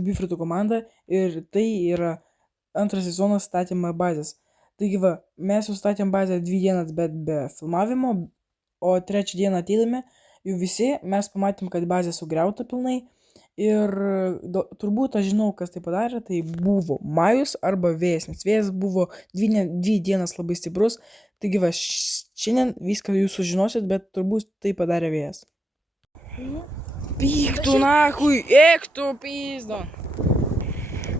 Bifrito komanda ir tai yra antras sezonas statymą bazės. Taigi va, mes jau statėm bazę 2 dienas, bet be filmavimo, o 3 dieną atėjome, jau visi, mes pamatėm, kad bazė sugriauta pilnai ir turbūt aš žinau, kas tai padarė, tai buvo Majus arba vėjas, nes vėjas buvo 2 dienas labai stiprus, taigi va, šiandien viską jūs sužinosit, bet turbūt tai padarė vėjas. Пик tu нахуй, эк tu пизда.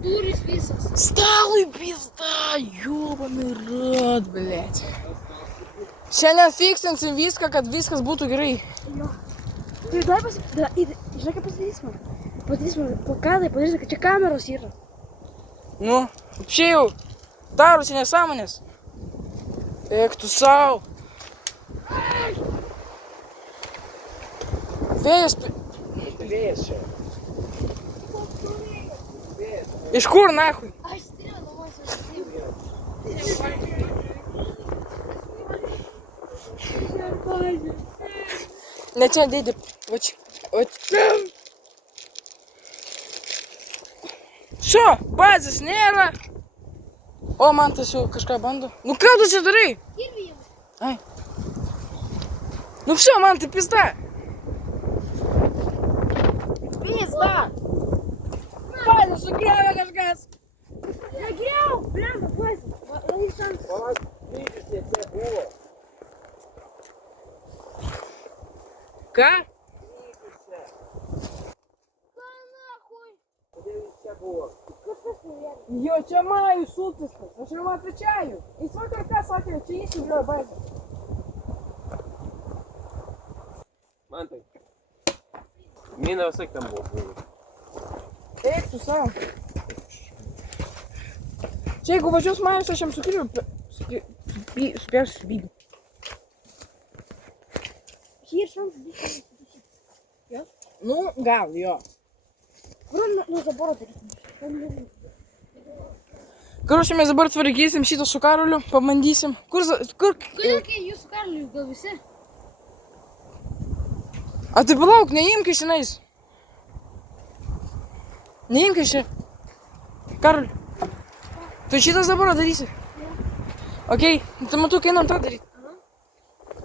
Durys visas. Stalui pizda, ёбаный rot, blėt. Šiandien fikstinsim viską, kad viskas būtų gerai. Jo. Tai dar žinai, ką pasidarysim? Po kadrai padarysim, kad čia kameros yra. Nu, čia jau darosi nesąmonės. Eik tu sau. Vėjas. Vėjas čia. Iš kur nahui? Aš turiu namuose. Ne čia, dėdė. Все, bazės nėra. O, man tas jau kažką bando. Nu ką tu čia darai? Ai. Nu все, man tai pizda. Pizda. Bazė sugriavė kažkas. Negriau, blemba, bazė. Palauk, kryžius čia buvo. Ką? Kryžius čia. Ką nахуй? Kodėl jis čia buvo? Kažkas neviena. Jo, čia Majus Sultiskas. Aš jam atvičiaju. Jis vakar ką sakė, čia jis sugriovė bazę. Mantai. Mina visai tam buvo. Eik tu sau. Čia jeigu važiuos Majus, aš jam sukiriu, supjausiu su bygų. Hier šansas 10. Nu, gal, jo. Kur nuo zaboro darysim? Karočiui, mes dabar tvarkysim šitą su Karoliu, pabandysim. Kur? Kodėl kai jūsų Karoliui gal visi? A tai palauk, neimk iš tenais. Neimk iš čia. Karoli, tu šitas dabar darysi? Okei, tu matau, kai einam tą daryti.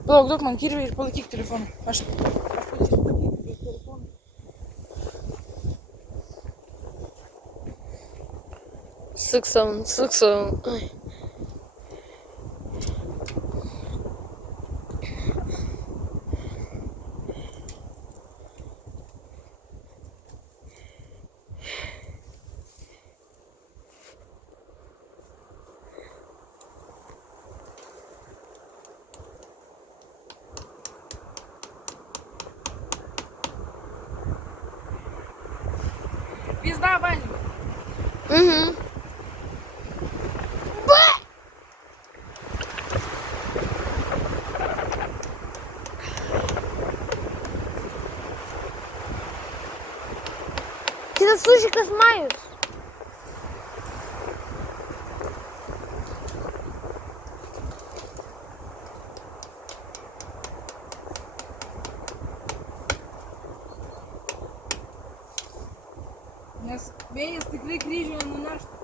Palauk, duok man kirvį ir palaikyk telefoną. Aš padarysiu palaikyk telefoną. Suksam. Pizda, bandžiu. Kitas sušikas Majus. Nes vėjas tikrai kryžių nenuneštų.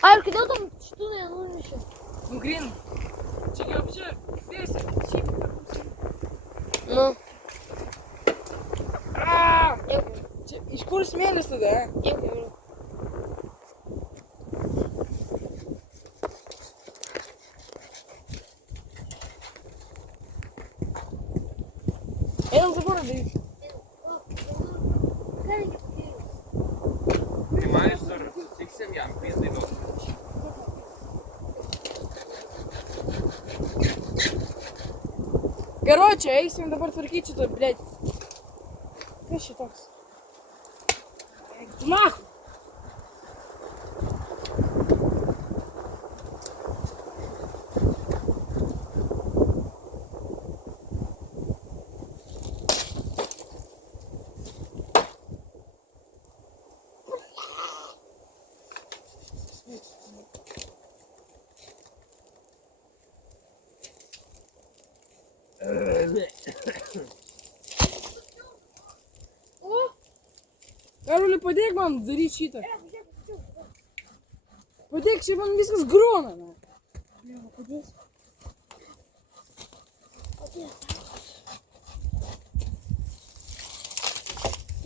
Ai, ir kodėl tam šitų nenunešė? Nu, gryn. Čia jau čia vėjas. Šiaip. Nu. Čia iš kur smėlis tada? Einam dabar daryti. Tai Majus dar sutiksim jam, pėstai duos. Karočiui, eisim dabar tvarkyti šitą, blėt. Kas čia toks? Eik tu nahui. Karoli, padėk man daryti šitą. Padėk, čia man viskas grona. Padėsiu.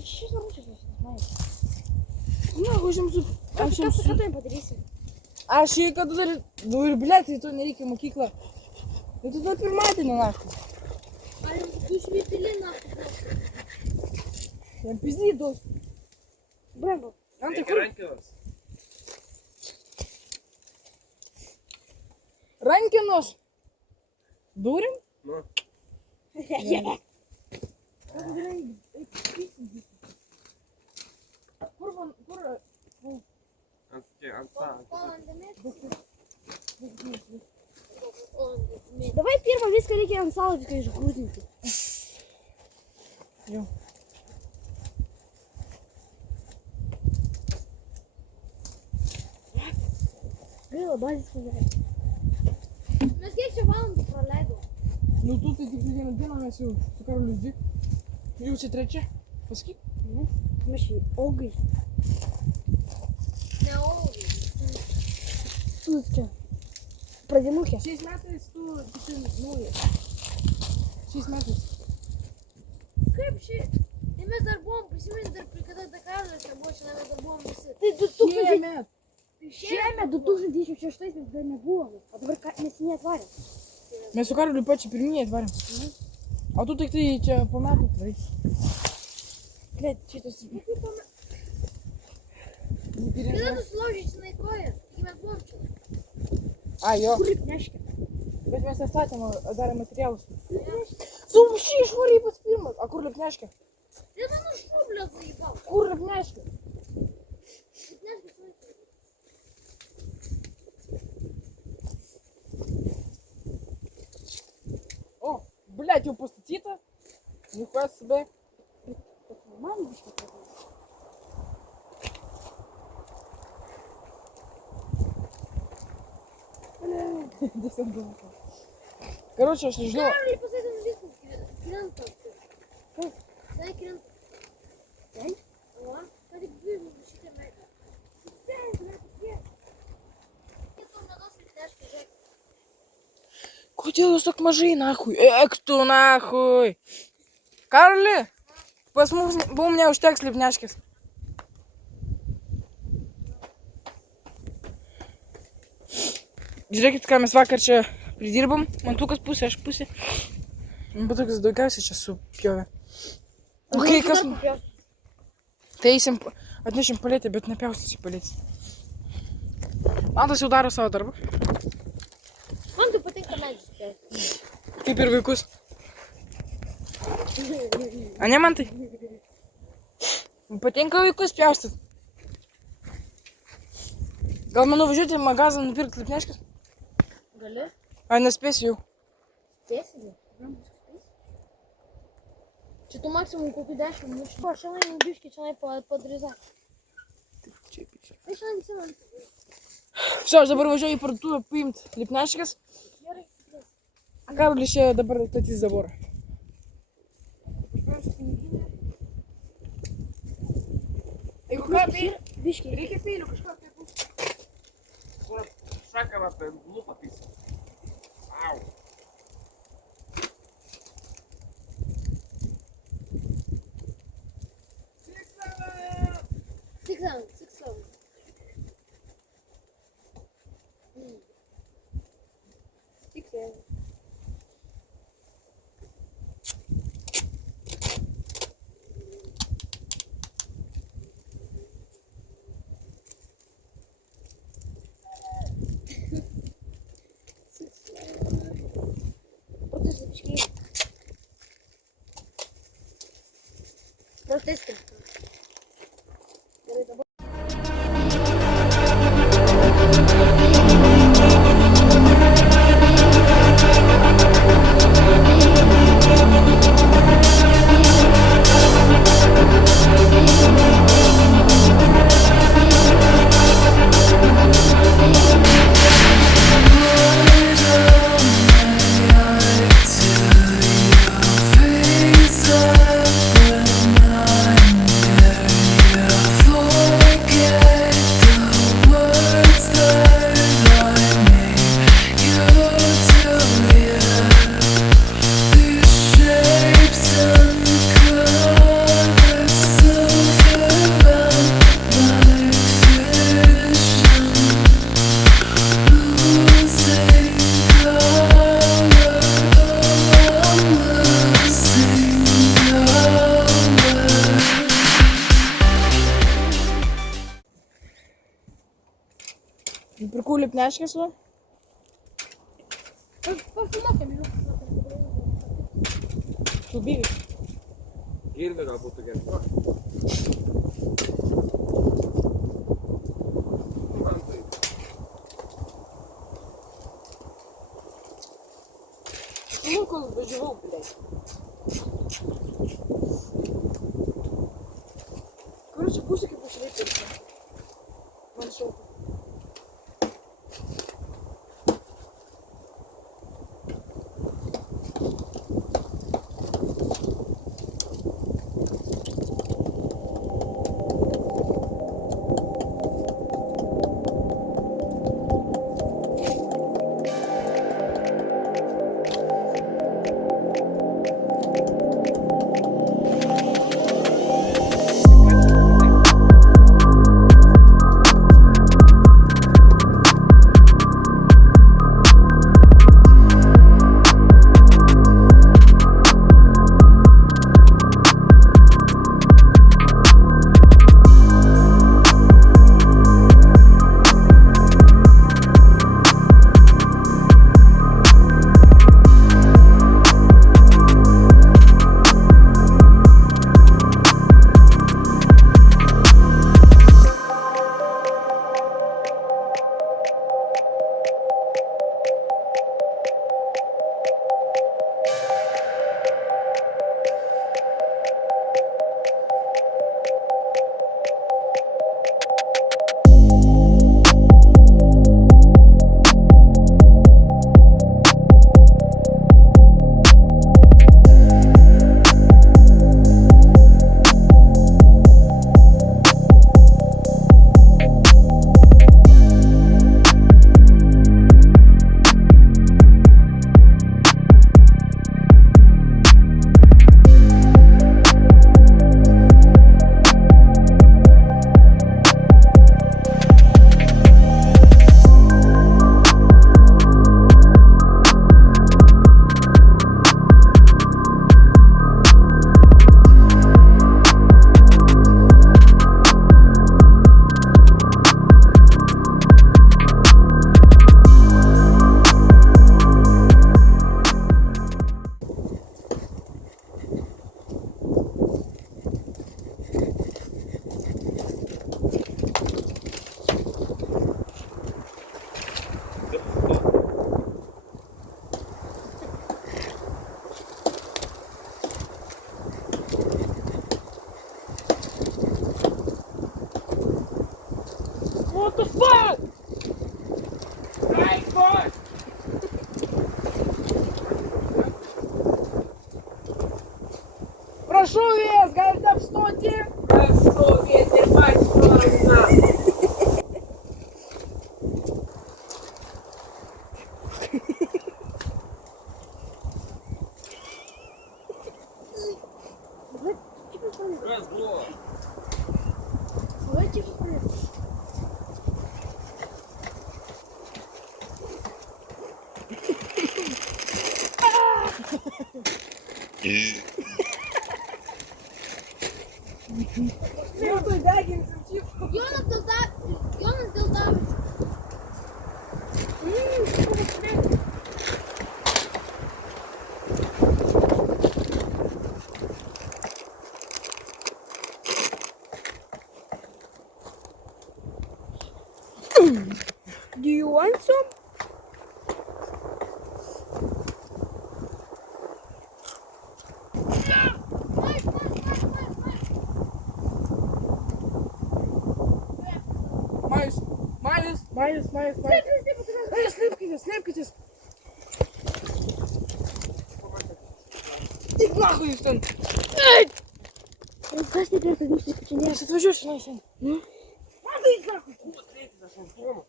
Šis namučias nežinai. Na, aš jums su... Ką tu tai padarysi? Aš jį kada dar... Nu ir blėt, tai to nereikia į mokyklą. Tai tu dar pirmadienį naktį. Ar tu švitili naktį? Jam pizdį duos. Bravo. Antai, Reikia kur? rankinos. Rankinos. Durim? Nu, Kur man... Kur... ant tą. Давай pirmą viską reikia ant salo viską išgrūzinti. Jau. Gaila, bazės padarė. Mes kiek čia valandų praleidom? Nu tu tai tik vieną dieną mes jau su Karoliu dvi. Jau čia trečia. Pasakyk. Mes čia augai. Ne augai. Tu čia. Pradinukė. Šiais metais tu tikrai naujas. Šiais metais. Kaip ši? Tai mes dar buvom, prisimeni, dar kada Dakaruose buvo, šiandien mes dar buvom visi. Tai 2000... Šiemet 2026 mes dar nebuvome, o dabar neseniai atvarėm. Mes su Karoliu pačiu pirmieji atvarėm. O tu tik tai čia po metų atvarai. Blet, šitas... Kada tu sulaužai žinai koją? Taigi mes buvom čia. A, jo. Kur neškia? Bet mes nestatėm, darėm materialus. Tu šį išvarė pats pirmas. A kur Lipneškė? Tai mano šublio zaibau. Kur Lipneškė? Neškia sulaikė. O, blėt, jau pastatyta. Nichuo себе. Man biškai padėjo. Короче, aš nežinau. Karoli, pasakė, viskas krenta. Kas? Tai krenta. Tai? O, tai tik dvi šitą metą. Tai, tai. Kiek nados neškia, žiūrėk. Kodėl jūs так mažai, нахуй? Ek tu, нахуй! Karoli, pas mum neužteks Lipneškės. Žiūrėkit, ką mes vakar čia pridirbom. Mantukas pusė, aš pusė. Mantukas daugiausiai čia supjovė. O kai kas... Tai eisim, atnešim palėtę, bet nepjaustysiu palėtę. Mantas jau daro savo darbą. Man tai patinka medžius. Kaip ir vaikus. A ne, Mantai? Patinka vaikus pjaustyt. Gal man nuvažiuoti į magazą nupirkti Lipneškės? Gali? A, nespėsiu jau. Spėsi? Čia tu maksimum kokių 10 minučių. O, šiandien biškai čia padrizai. Tai šiandien visi man. Все, aš dabar važiuoju į parduotuvę paimti Lipneškės. Gerai. A Karolis čia dabar statys zaborą. Jeigu ką, tai Biškai. reikia peilių kažką tai bus. Шакова per lūpą pisa. Au. Tiksliau. Tiksliau. Протесты. Yeah. pneškės va. Pafilmuokime, jau. Tu bygai. Girdi gal būtų gerai. Man tai. Nu, kol važiavau, blei. Короче, пусики пошли только. Man šauka. What the fuck? Right foot! Прошу вес, galite apstoti. Prašau vės ir pačiorna. Kas buvo? Давайте вперед. Miltų deginsim čipsų. Jonas dėl Davids. Do you want some? Майus. Слепкитесь. Tik nahui jūs ten. Kas tai turėtų būti pačiame? Aš atvažiuosiu šiandien sen. Man tai nahui. Atsėtis aš ant tomo.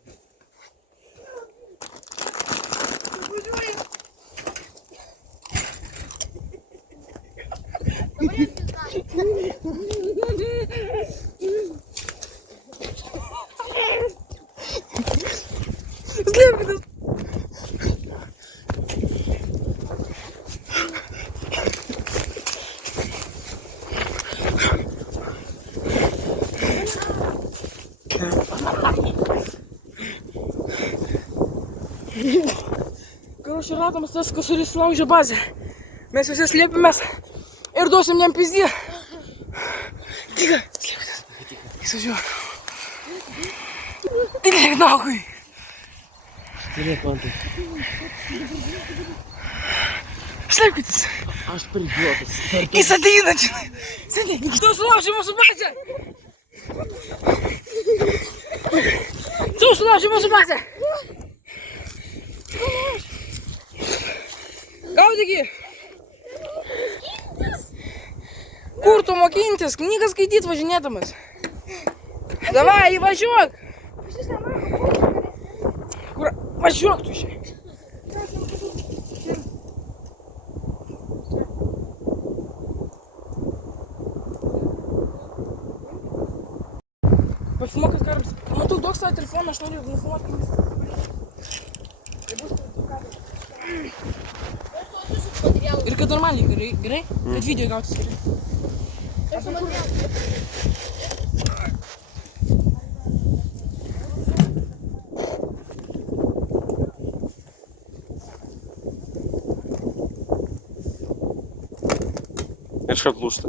Atvažiuoju. Dabar jis Слепкитесь. Короче, Ratomas tas, kas kuris laužė bazę. Mes visi slėpimės ir duosim jam pizdį. Tiga, slėpkitės. Įsivažiuok. Tai neik nahui. Stilėk man tai. Slėpkitės. Aš per idiotas. Jis ateina čia. Sėdėk, tu sulaužė mūsų bazę. Tu sulaužė mūsų bazę. Gaudyk jį. Kur tu mokintis? Knygas skaityt važinėdamas. Davai, įvažiuok. Kur? Važiuok tu čia. Pafilmuok, kad karas. Matau, duok savo telefoną, aš noriu nufilmuoti. Ir kad normaliai gerai? Kad video gautus gerai. Ir šat lūžta.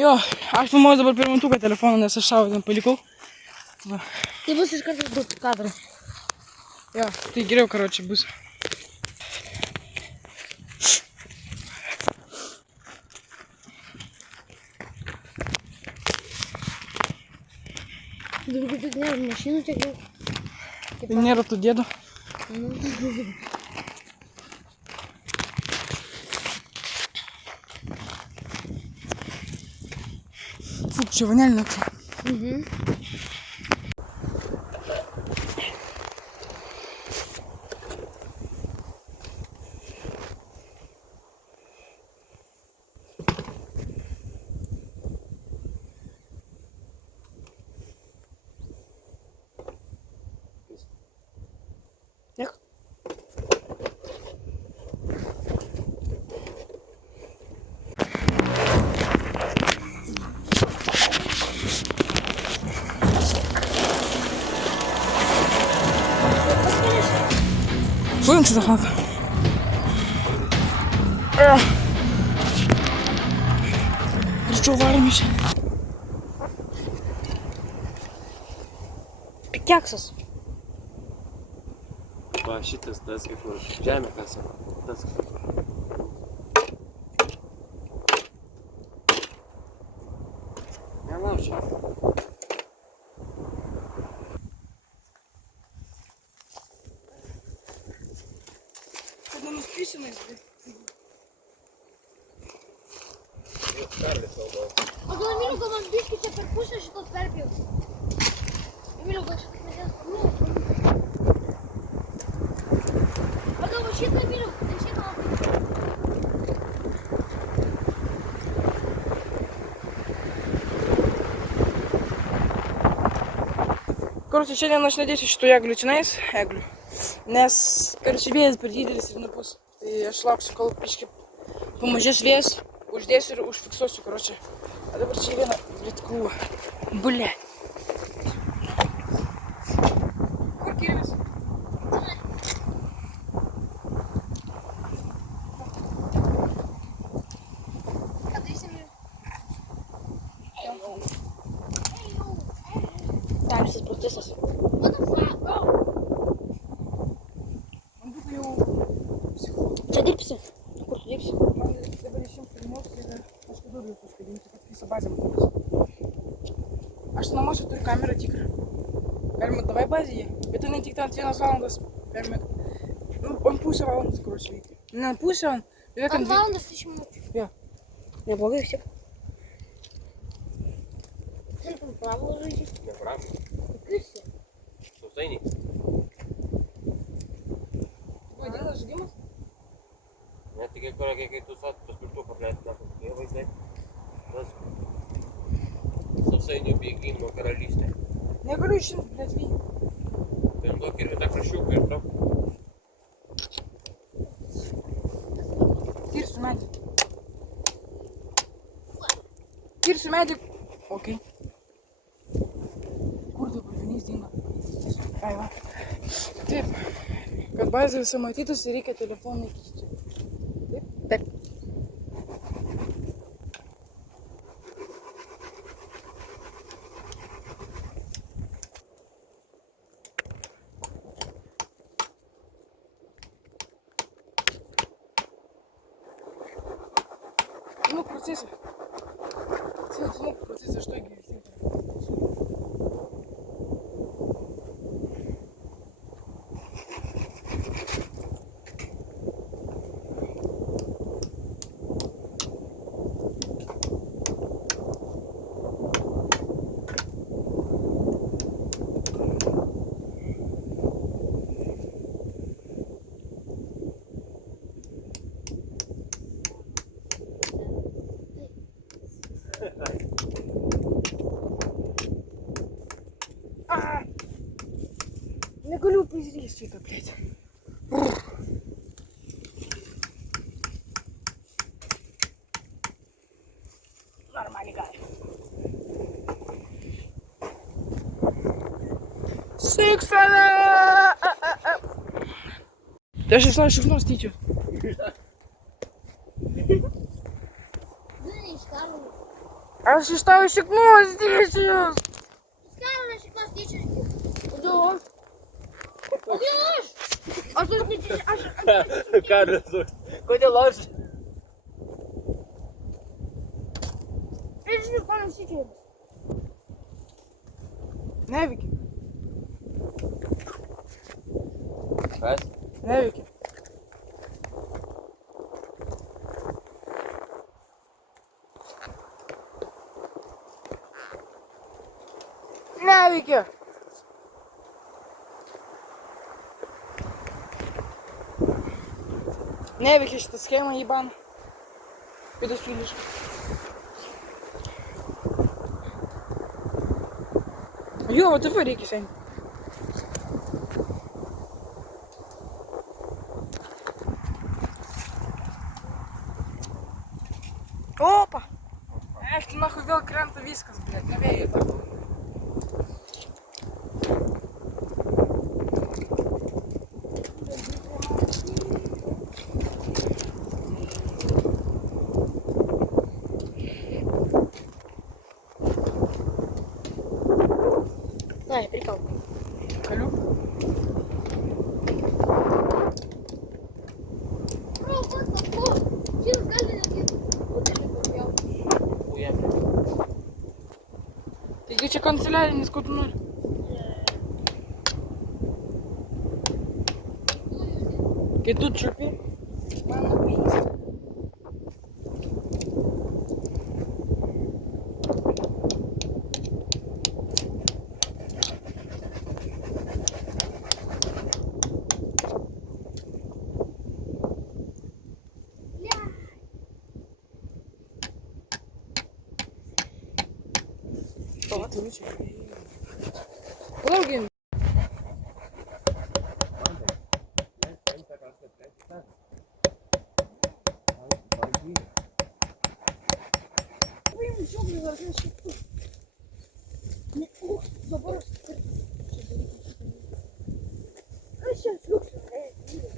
Jo, aš filmuoju dabar per mintuką telefoną, nes aš savo ten palikau. Va. Tai bus iš karto daug kadrų. Jo, tai geriau, karočiui, bus. Daugiau tik nėra mašinų tiek daug. Tai nėra tų dėdų. Фу, čia vanelė. Tiek. Будем сюда хлопать. Что варим еще? Keksas. Va, šitas tas, kur žemė kasa. Tas. Nelaužia. Kad nenuspysinais. Karlis naudoja. O gal Emiliu, gal man biškį čia per pusę šitos perpjaus? Emiliu, gal šitas medės pusę? O gal va šitą, Emiliu? Tai šitą labai. Короче, šiandien aš nedėsiu šitų eglių čionais, nes, короче, vėjas per didelis ir nupus. Tai aš lauksiu, kol biškį pamažės vėjas, uždėsiu ir užfiksuosiu, короче. A dabar čia viena, blit, krūva. Bule. Kur Kirvis? Ką darysim, Emiliu? Tamsis procesas. What the fuck, bro? Man būtų jau psichologas. Čia dirbsi? Kur tu dirbsi? Man dabar išjungs filmuotis ir aš kitur jūs užkabinsiu, kad visą bazę matysiu. Aš namuose turiu kamerą tikrą. Galima davai bazėje, bet ne tik ten 1 valandas per metu. Nu, ant pusę valandas, короче, veikti. Ne ant pusę, bet ant 2 valandas 30 minučių. Jo. Neblogai vis tiek. Tarkim, pravo žaidži. Nebravo. Kas čia? Sausainiai. Vadinasi žaidimas? Ne, tik kai tu sat paspirtuką apleist, tie vaizdai. Tas sausainių bėgimo karalystė. Negaliu išimti, bet vyk. Tai duok ir tą krašiuką ir to. kirsiu medį. Ok. Kur dabar vienys dingo? Ai va. Taip. Kad bazė visą matytųsi, reikia telefoną įkišti. Taip? Taip. Ну, процессы. Ну, процессы, что я не гулю позрись, это, блядь. Нормально, гай. Сиксана! Ты же слышишь, что стичу? А что ставишь окно здесь? Да. А что ты? Кажется. Куда ложишь? Видишь, там сейчас. Навики. Kas? Навики. Навики. Навики, что схема ебан. Педофилишь. Йо, вот это реки, Сань. Опа! Эх, ты нахуй взял кран-то вискас, блядь, навей это. Да, прикол. Алло? Бро, вот такой. Через каждый один. Вот это купил. Хуя. Ты где че канцелярия не скотнули? Ты тут чупи? Логин.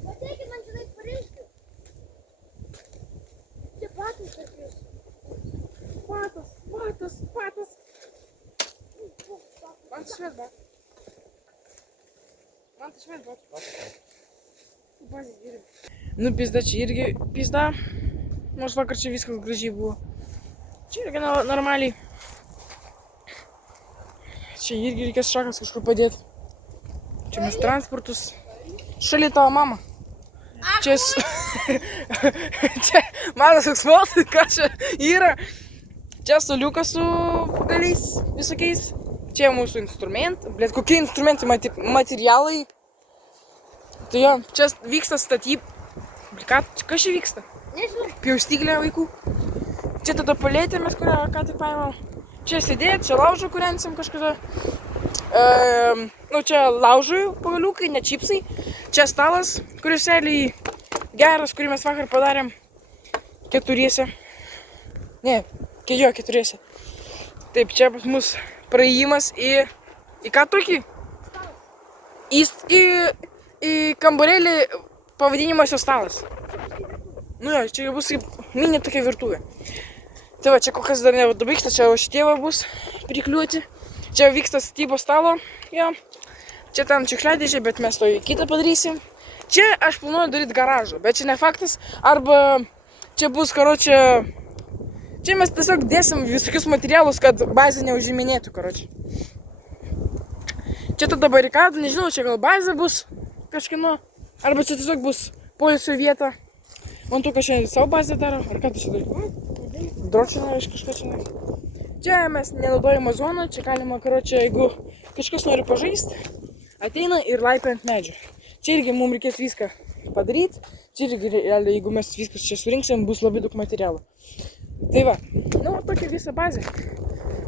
Смотрите, man čia taip pareiškia. Čia patas tokius. Патос. Man tas šved, bat. Bazė irgi. Nu, pizda, čia irgi pizda. Nors vakar čia viskas gražiai buvo. Čia irgi normaliai. Čia irgi reikės šakas kažkur padėti. Čia mes transportus. Šalia tavo mama. Čia... Čia matas toks maltas, ką čia yra. Čia soliukas su pagaliais visokiais. Čia mūsų instrumentai. Blėt, kokie instrumentai, materialai. Tai jo, čia vyksta statyb... Kas čia vyksta? Nežinau. Pjaustyklė vaikų. Čia tada palėtė mes, kurią ką tik paėmėm. Čia sėdėt, čia laužą kūrensim kažkada. Nu, čia laužui pagaliukai, ne čipsai. Čia stalas, kuris realiai geras, kurį mes vakar padarėm keturiese. Ne, jo, keturiese. Taip, čia pas mus praėjimas į ką tokį? Į kambarėlį pavadinimas jo stalas. Nu jo, čia bus kaip mini tokia virtuvė. Tai va, čia kol kas dar nevyksta, čia šitie va bus prikliuoti. Čia vyksta statybos stalo, jo. Čia ten šiukšliadėžė, bet mes to kitą padarysim. Čia aš planuoju daryti garažą, bet čia ne faktas. Arba čia bus, karočią, čia mes tiesiog dėsim visokius materialus, kad bazė neužiminėtų, karočią. Čia tada barikada, nežinau, čia gal bazė bus kažkieno. Arba čia tiesiog bus poilsio vieta. Man tu kažką savo bazę daro, ar ką tu čia darai? Dročina iš kažką čia. Čia mes nenaudojama zona, čia galima, karočią, jeigu kažkas nori pažaisti, ateina ir laipia ant medžio. Čia irgi mums reikės viską padaryti. Čia irgi, jeigu mes viskas čia surinksim, bus labai daug materialų. Tai va, nu, tokia visa bazė.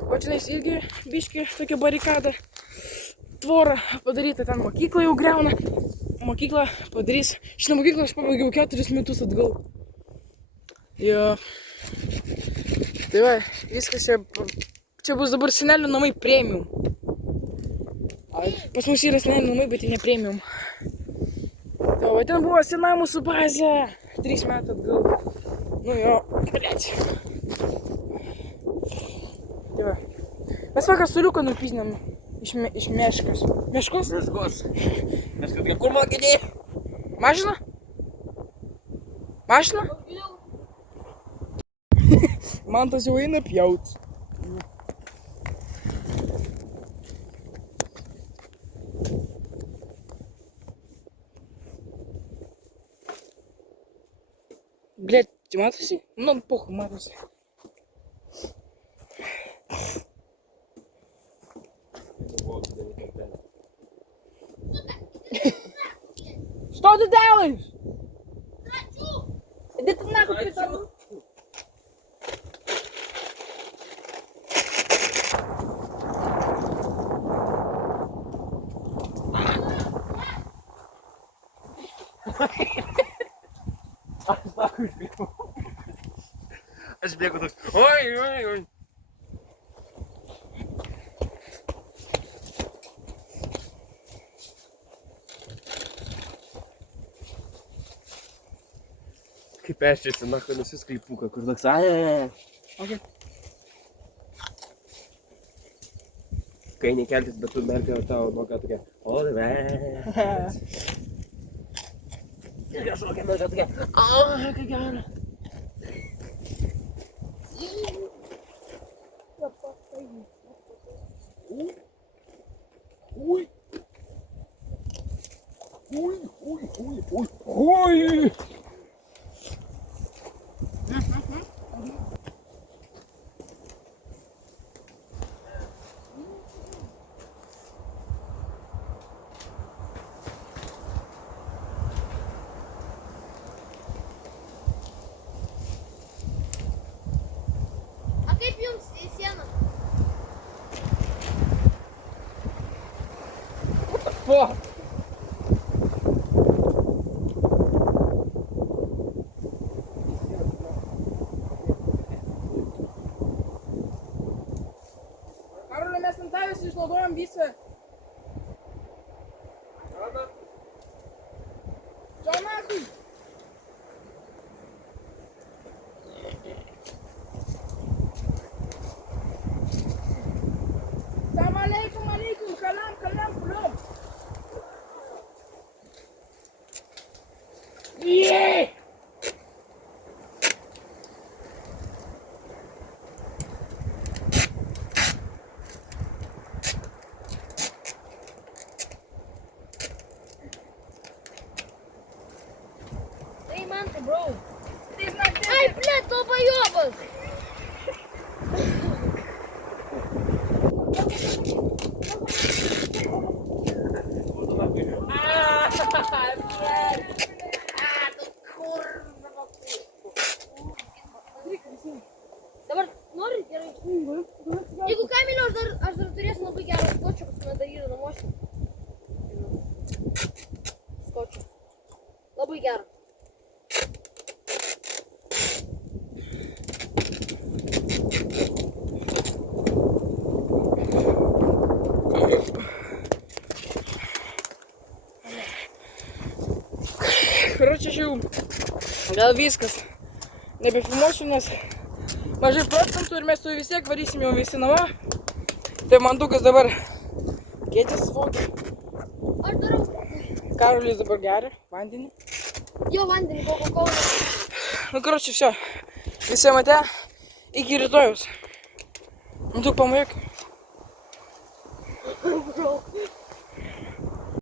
O čia irgi biški tokia barikada. Tvorą padaryta, ten mokyklą jau greuna. Mokyklą padarys. Šitą mokyklą aš pabaigiau 4 metus atgal. Jo. Tai va, viskas čia bus dabar senelių namai premium. Pas mus yra senelių namai, bet jie ne premium. Tai va, ten buvo sena mūsų bazė. 3 metų atgal. Nu jo, blėt. Tai va. Mes vakar suliuką nupiznėm iš meškos. Meškos? Meškos. Meškos, kur mokiniai? Mašina? Mašina? Mantas jau eina pjaut. Блядь, мatosi? Nu, pohu, matosi. Что ты делаешь? Иди ты нахуй, притормози. Aš bėgu toks. Oi. Kaip peščiasi, nahui nusisklypuką, kur toks. Okay. Kai nekeltis, bet tu merkia tavo nuoga tokia. O, tai ir kažkokia merkia tokia. O, kaip gera. Ой. А kaip jums į sieną? Fuck. Karolio, mes ant tavęs išnaudojom visą. Čia nahui. Salam aleikum, kalam, kulom. Yeah! Gal viskas. Nebefilmuosiu, nes mažai procentų ir mes tu vis tiek varysim jau visi namo. Tai mantukas dabar kėtės svogia. Aš darau. Karolis dabar geria vandenį. Jo vandenį, Coca-Cola. Nu, karoči, все. Visi matė. Iki rytojus. Mantuk pamėk. Bro.